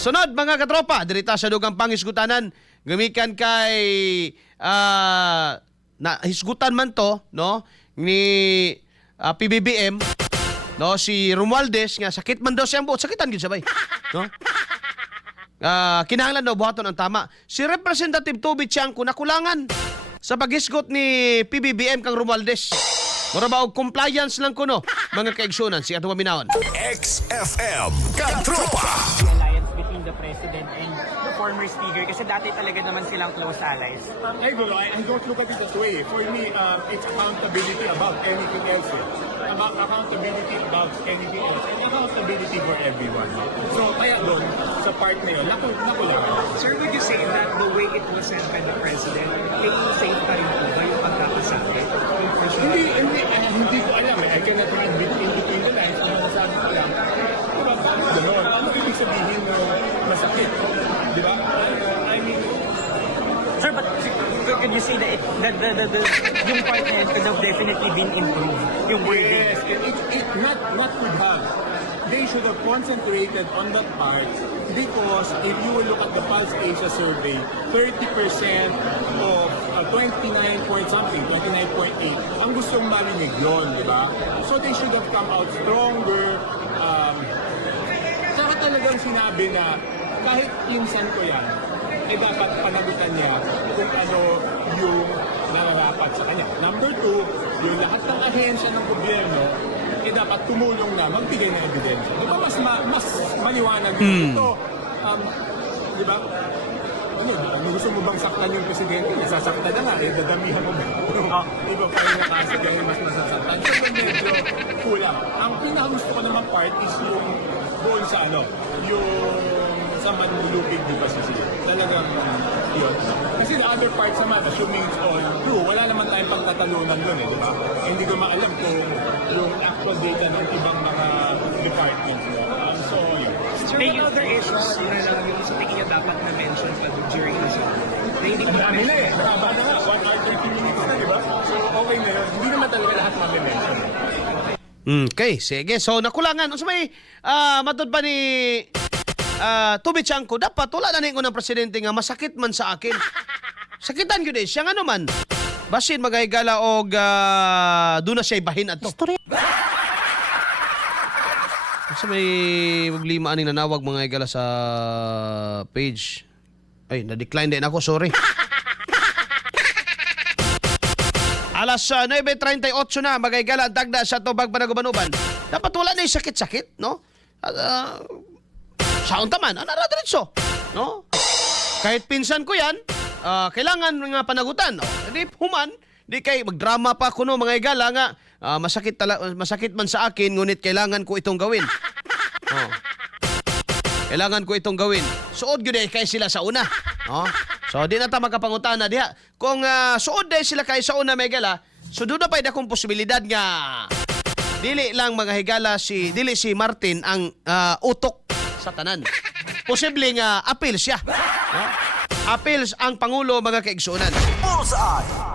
Sunod mga katropa, dirita sa dugang pangisgutanan, gamikan kay na hisgutan man to, no, ni PBBM, no, si Romualdez nga sakit man daw siyang buot, sakitan gyud sabay, no? Kinahanglan daw buhaton ang tama. Si Representative Toby Tiangco nakulangan sa paghisgot ni PBBM kang Romualdez. Mura ba og compliance lang kuno mga kaigsunan si atong paminawon. XFM Katropa. The alliance between the president and the former speaker kasi dati talaga naman silang close allies. I don't look at it that way. For me, it's accountability about anything else. About accountability about anything else. And accountability for everyone. So, kaya doon, sa part na yun, naku lang. Sir, would you say that the way it was sent by the president, playing safe pa rin po ba yung pagkakasabi? Hindi ko alam. I cannot read in between the lines. Ano nasabi ko lang. Diba, bakit gano'n? Ano ibig sabihin masakit? Diba? I mean, Sir, but could you say that yung part na yun could have definitely been improved? Yung wording? yes, it not could have. They should have concentrated on that part because if you will look at the Pulse Asia survey, 30% of 29 point something, 29.8, ang gustong marinig yun, di ba? So they should have come out stronger. Saka talagang sinabi na kahit insan ko yan, eh dapat panagutan niya kung ano yung nararapat sa kanya. Number two, yung lahat ng ahensya ng gobyerno, eh dapat tumulong na magbigay ng ebidensya. Di ba mas maliwanag yun? Ito, di ba? Ano gusto mo bang saktan yung presidente? Nasasaktan na nga, eh dadamihan mo ba? Iba pa yung nakasa, ganyan mas masasaktan. So medyo kulang. Ang pinakagusto ko naman part is yung doon sa yung sa manlulupig, di ba siya? Talagang yun. Kasi the other parts naman, assuming it's all true, wala naman tayong pagtatalunan doon, eh, di ba? Eh, hindi ko maalam kung yung actual data ng ibang mga departments. So, yun. Sir, what other issues na yung sa tingin niya dapat na-mention pa during this na hindi po Marami na eh. Maraba na nga. 1 hour 30 minutes na, di ba? So, okay na yun. Hindi naman talaga lahat ma-mention. Okay, sige. So nakulangan. Unsa may matud pa ni Toby Tiangco, dapat wala na ningon ng presidente nga masakit man sa akin. Sakitan gyud siya nga naman. Basin magahigala og do na siya bahin adto. Unsa may problema aning nanawag mga higala sa page. Ay, na-decline din ako, sorry. Alas 9:38 na, magahigala ang tagda sa tubag panagubanuban. Dapat wala na yung sakit-sakit, no? Saon taman, anara diretso, no? Kahit pinsan ko yan, kailangan nga panagutan. Hindi human, di kay magdrama pa kuno mga higala nga masakit man sa akin, ngunit kailangan ko itong gawin. Kailangan ko itong gawin. Suod gyud kay sila sa una. So di na ta magkapangutana diha. Kung suod day sila kay sa una megala, so doon na pay akong posibilidad nga dili lang mga higala dili si Martin ang utok sa tanan. Posible nga appeal siya. Appeals ang pangulo mga kaigsunan. Bullseye.